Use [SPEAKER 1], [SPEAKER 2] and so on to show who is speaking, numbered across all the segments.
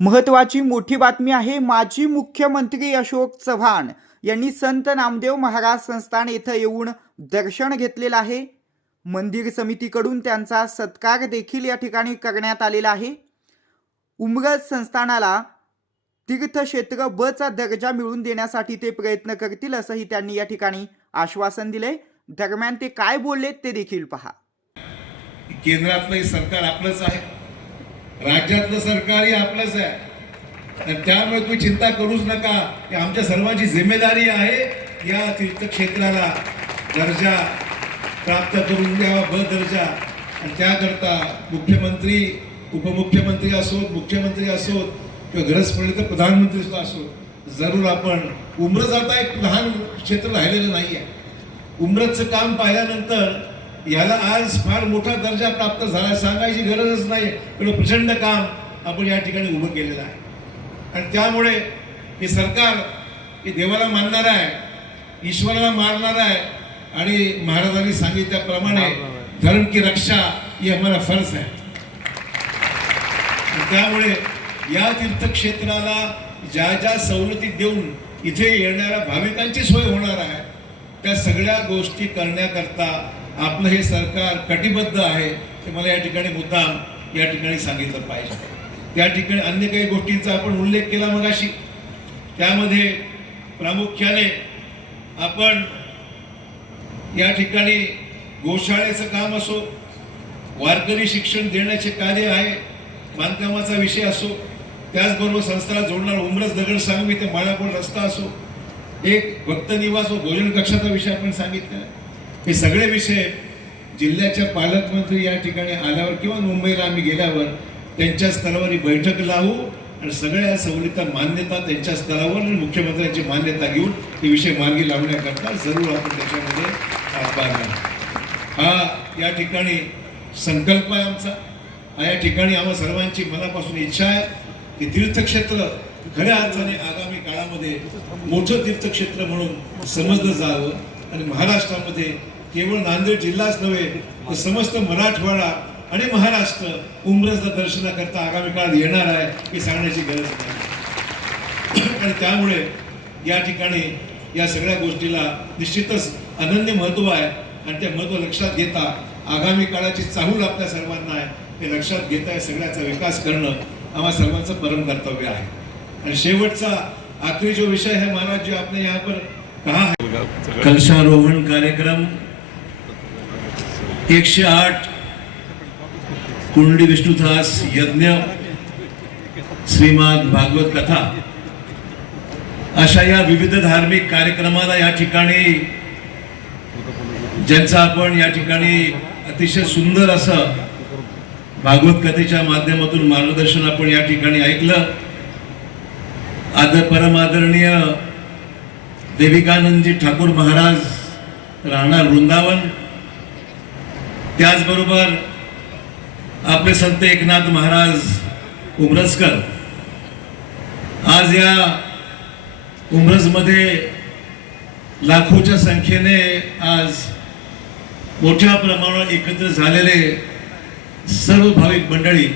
[SPEAKER 1] महत्वाची मोठी बातमी आहे माजी मुख्यमंत्री अशोक चव्हाण यांनी संत नामदेव महाराज संस्थान येथे येऊन दर्शन घेतलेलं आहे. मंदिर समितीकडून त्यांचा सत्कार देखील या ठिकाणी करण्यात आलेला आहे. उमरज संस्थानाला तीर्थक्षेत्र ब चा दर्जा मिळवून देण्यासाठी ते प्रयत्न करतील असंही त्यांनी या ठिकाणी आश्वासन दिले दरम्यान ते काय बोलले ते देखील पहा.
[SPEAKER 2] केंद्रातलं सरकार आपलंच आहे. राज्यातलं सरकारही आपलंच आहे. तर त्यामुळे तुम्ही चिंता करूच नका. की आमच्या सर्वांची जिम्मेदारी आहे. या तीर्थक्षेत्राला दर्जा प्राप्त करून द्यावा ब दर्जा. आणि त्याकरता मुख्यमंत्री उपमुख्यमंत्री असोत मुख्यमंत्री असोत किंवा गरज पडली तर प्रधानमंत्री सुद्धा असोत. जरूर आपण उमरज आता एक लहान क्षेत्र राहिलेलं नाही आहे उमरजचं काम पाहिल्यानंतर याला आज फार मोठा दर्जा प्राप्त झाला सांगायची गरजच नाही एवढं प्रचंड काम आपण या ठिकाणी उभं केलेलं आहे. आणि त्यामुळे हे सरकार हे देवाला मानणार आहे ईश्वराला मानणार आहे आणि महाराजांनी सांगितल्याप्रमाणे धर्म की रक्षा ही हमारा फर्ज आहे. त्यामुळे या तीर्थक्षेत्राला ज्या ज्या सवलती देऊन इथे येणाऱ्या भाविकांची सोय होणार आहे त्या सगळ्या गोष्टी करण्याकरता आपलं हे सरकार कटिबद्ध आहे ते मला या ठिकाणी मुद्दाम या ठिकाणी सांगितलं पाहिजे. त्या ठिकाणी अन्य काही गोष्टींचा आपण उल्लेख केला मगाशी. त्यामध्ये प्रामुख्याने आपण या ठिकाणी गोशाळेचं काम असो वारकरी शिक्षण देण्याचे कार्य आहे बांधकामाचा विषय असो त्याचबरोबर संस्थाला जोडणार उमरस दगड सांगवी ते माळापूर रस्ता असो एक भक्तनिवास व भोजन कक्षाचा विषय आपण सांगितला. हे सगळे विषय जिल्ह्याच्या पालकमंत्री या ठिकाणी आल्यावर किंवा मुंबईला आम्ही गेल्यावर त्यांच्या स्तरावर ही बैठक लावू आणि सगळ्या सवलतीचा मान्यता त्यांच्या स्तरावर आणि मुख्यमंत्र्यांची मान्यता घेऊन हे विषय मार्गी लावण्याकरता जरूर आपण त्याच्यामध्ये हातभार हा या ठिकाणी संकल्प आहे आमचा. हा या ठिकाणी आम्हा सर्वांची मनापासून इच्छा आहे की तीर्थक्षेत्र खऱ्या अर्थाने आगामी काळामध्ये मोठं तीर्थक्षेत्र म्हणून समजलं जावं आणि महाराष्ट्रामध्ये केवळ नांदेड जिल्हाच नव्हे तर समस्त मराठवाडा आणि महाराष्ट्र उमरसला दर्शनाकरता आगामी काळात येणार आहे हे सांगण्याची गरज नाही. आणि त्यामुळे या ठिकाणी या सगळ्या गोष्टीला निश्चितच अनन्य महत्त्व आहे. आणि ते महत्त्व लक्षात घेता आगामी काळाची चाहूल आपल्या सर्वांना आहे हे लक्षात घेता सगळ्याचा विकास करणं आम्हा सर्वांचं परम कर्तव्य आहे. आणि शेवटचा आखरी जो विषय है महाराज जी आपने यहाँ पर कहा है? कलशारोहण कार्यक्रम एकशे आठ कुंडली विष्णुदास यज्ञ श्रीमद भागवत कथा. अशा या विविध धार्मिक कार्यक्रमाला या ठिकाणी ज्यांचा आपण या ठिकाणी अतिशय सुंदर असं भागवत कथेच्या माध्यमातून मार्गदर्शन आपण या ठिकाणी ऐकलं. आदर परमादरणीय देविकानंदजी ठाकूर महाराज राहणार वृंदावन. त्याचबरोबर आपले संत एकनाथ महाराज उमरसकर आज या उमरजमध्ये लाखोच्या संख्येने आज मोठ्या प्रमाणावर एकत्र झालेले सर्व भाविक मंडळी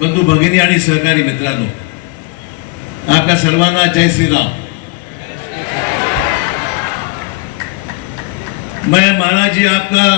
[SPEAKER 2] बंधू भगिनी आणि सहकारी मित्रांनो आपल्या सर्वांना जय श्री राम मैं महाराज जी आपका